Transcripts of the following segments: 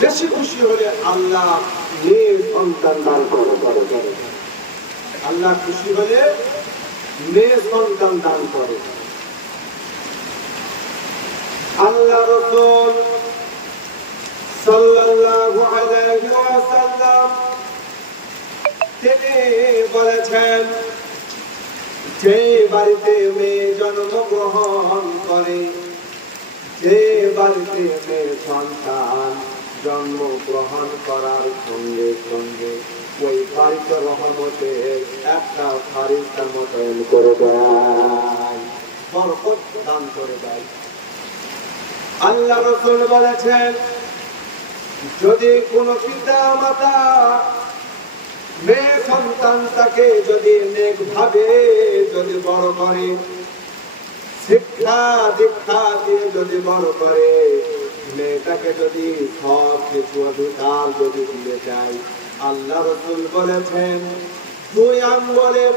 বেশি খুশি হলে আল্লাহ মেয়ে সন্তান দান করে। আল্লাহ খুশি হলে মেয়ে সন্তান দান করে। আল্লাহ রাসূল সাল্লাল্লাহু আলাইহি ওয়াসাল্লাম তিনি বলেছেন, যে বাড়িতে মেয়ে জন্মগ্রহণ করে, যে বাড়িতে মেয়ে সন্তান জন্মগ্রহণ করার সঙ্গে সঙ্গে ওই বাড়িতে রহমতে একটা ফারিস্তা মোতায়েন করে দেয়, বরকত দান করে দেয়। আল্লাহ রাসূল বলেছেন, যদি কোনো পিতা মাতা মেয়ে সন্তানটাকে যদি নেক ভাবে যদি বড় করে, শিক্ষা দীক্ষা দিয়ে যদি বড় করে, মেয়েটাকে যদি সব কিছু অধিকার যদি দিয়ে যায়, আল্লাহ রাসূল বলেছেন, দুই আঙ্গুলের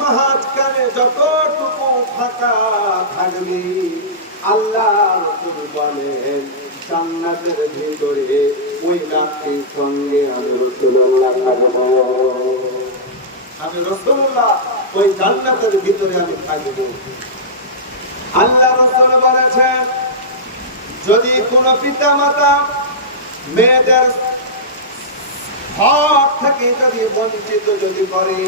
মাঝখানে যতটুকু ফাঁকা থাকবে, আল্লাহ রাসূল বলেন জান্নাতের ভিতরে ওই ব্যক্তির সঙ্গে আমি রাসূলুল্লাহ থাকবো। আমি রাসূলুল্লাহ ওই জান্নাতের ভিতরে আমি থাকবো। আল্লাহ রাসূল বলেছেন, যদি কোনো পিতা মাতা মেয়েদের হক থেকে যদি বঞ্চিত যদি করে,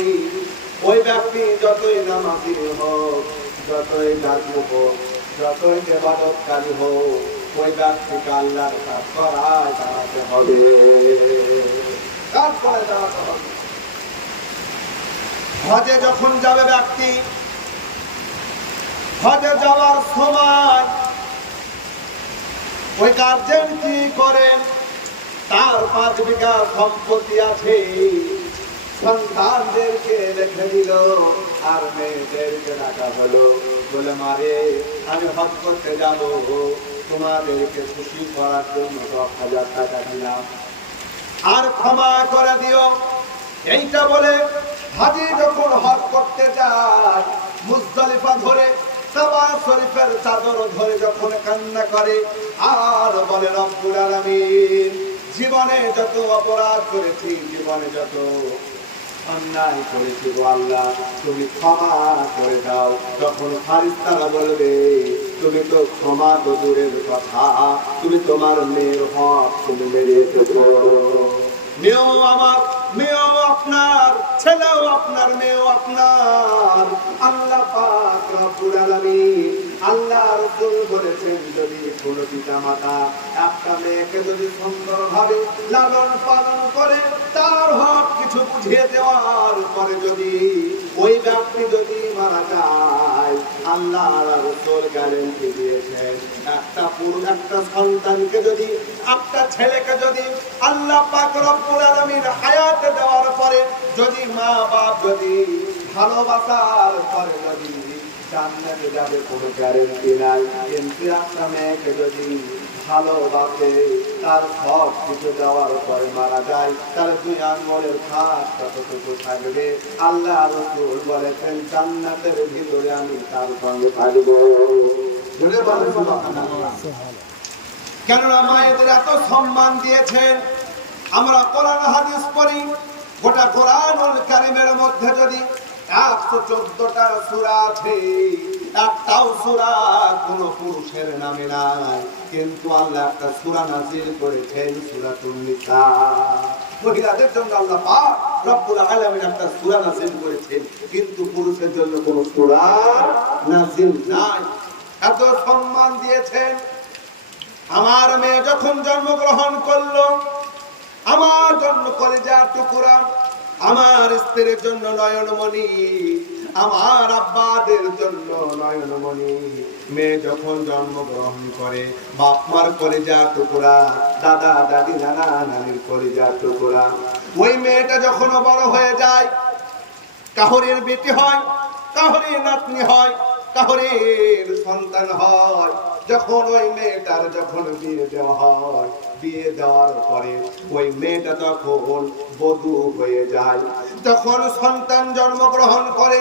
ওই ব্যক্তি যতই নামাজি হোক, যতই দাদু হোক, যতই ইবাদতকারী হোক, ওই ব্যক্তিকে আল্লাহর কাজ করায় দাঁড়াতে হবে, কাজ করে দাঁড়াতে হবে। হজে যখন যাবে ব্যক্তি, হজে যাওয়ার সময় ওই গার্জেন কি করেন, তার 5 বিঘা সম্পত্তি আছে, সন্তানদেরকে রেখে দিল আর মেয়েদেরকে রাখা হলো, বলে মারে আমি হজ করতে যাব, তোমাদেরকে খুশি করার জন্য 10,000 টাকা দিলাম আর ক্ষমা করে দিও। এইটা বলে হাজী যখন হজ করতে যায়, মুজদালিফা ধরে কাবা শরীফের চাদর ধরে যখন কান্না করে আর বলে, রব্বুল আলামিন, জীবনে যত অপরাধ করেছি, জীবনে যত অন্যায় করেছি গো আল্লাহ, তুমি ক্ষমা করে দাও। তখন ফারিস্তারা বলবে, তুমি তো ক্ষমা তো দূরের কথা, তুমি তোমার মেয়ের হক তুমি মেরে এসেছো। মেয়েও আমার, মেয়েও আপনার, ছেলেও আপনার, মেয়েও আপনার। আল্লাহ পাক রব্বুল আলামিন, আল্লাহ রাসূল বলেছেন, যদি কোনো পিতা মাতা একটা মেয়েকে যদি সুন্দরভাবে লালন পালন করে, তার হক কিছু বুঝিয়ে দেওয়ার পরে যদি ওই ব্যক্তি যদি মারা যায়, আল্লাহ রাসূল গ্যারান্টি দিয়েছেন, একটা সন্তানকে যদি, একটা ছেলেকে যদি আল্লাহ পাক রব্বুল আলামিন হায়াতে দেওয়ার পরে যদি মা বাপ যদি ভালোবাসার পরে যদি জান্নাতে যাবে, কোনো গ্যারান্টি নাই। কিন্তু একটা মেয়েকে যদি ভালোবাসে, তার সব কিছু দেওয়ার পরে মারা যায়, তার 2 আঙ্গুলের ফাঁক কতটুকু থাকবে, আল্লাহ রাসূল বলেছেন, জান্নাতের ভিতরে আমি তার সঙ্গে থাকবো। কেননা মায়েদের এত সম্মান দিয়েছেন। আমরা কোরআন হাদিস পড়ি, গোটা কোরআনুল কারীমের মধ্যে যদি 114টা সূরা আছে, একটাও সূরা কোনো পুরুষের নামে নাই, কিন্তু আল্লাহ একটা সূরা নাযিল করেছেন, সূরাতুন নিসা। মহিলাদের জন্য আল্লাহ পাক রব্বুল আলামিন একটা সূরা নাযিল করেছেন, কিন্তু পুরুষের জন্য কোনো সূরা নাযিল নাই। এত সম্মান দিয়েছেন। আমার মেয়ে যখন জন্মগ্রহণ করলো, আমার জন্য কলিজার টুকরা, আমার স্ত্রীর জন্য নয়নমণি, আমার আব্বাদের জন্য নয়নমণি। মেয়ে যখন জন্মগ্রহণ করে, বাপ মার কলিজার টুকরা, দাদা দাদি নানা নানির কলিজার টুকরা। ওই মেয়েটা যখন বড় হয়ে যায়, কাহরের বেটি হয়, কাহরের নাতনি হয়, কাহরের সন্তান হয়, যখন ওই মেয়েটার যখন বিয়ে দেওয়া হয়, বিয়ে দেওয়ার পরে ওই মেয়েটা তখন বধূ হয়ে যায়, তখন সন্তান জন্মগ্রহণ করে,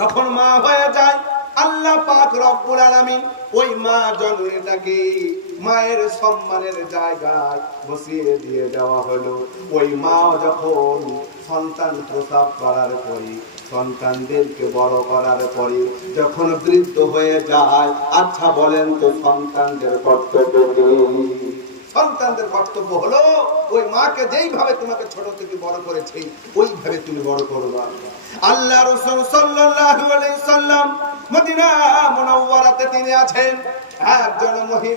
তখন মা হয়ে যায়। আল্লাহ পাক রব্বুল আলামিন ওই মা জননীটাকে মায়ের সম্মানের জায়গায় বসিয়ে দিয়ে দেওয়া হলো। ওই মা যখন সন্তান প্রসব করার পরে, সন্তানদেরকে বড় করার পরে যখন বৃদ্ধ হয়ে যায়, আচ্ছা বলেন তো সন্তানদের কর্তব্য কি? সন্তানদের কর্তব্য হলো ওই মাকে যেইভাবে তোমাকে ছোট থেকে বড় করেছে ওইভাবে তুমি বড় করবা। আল্লাহ রাসূল সাল্লাল্লাহু আলাইহি সাল্লাম মদিনা মুনাওয়ারাতে তিনি আছেন, একজন মহিলা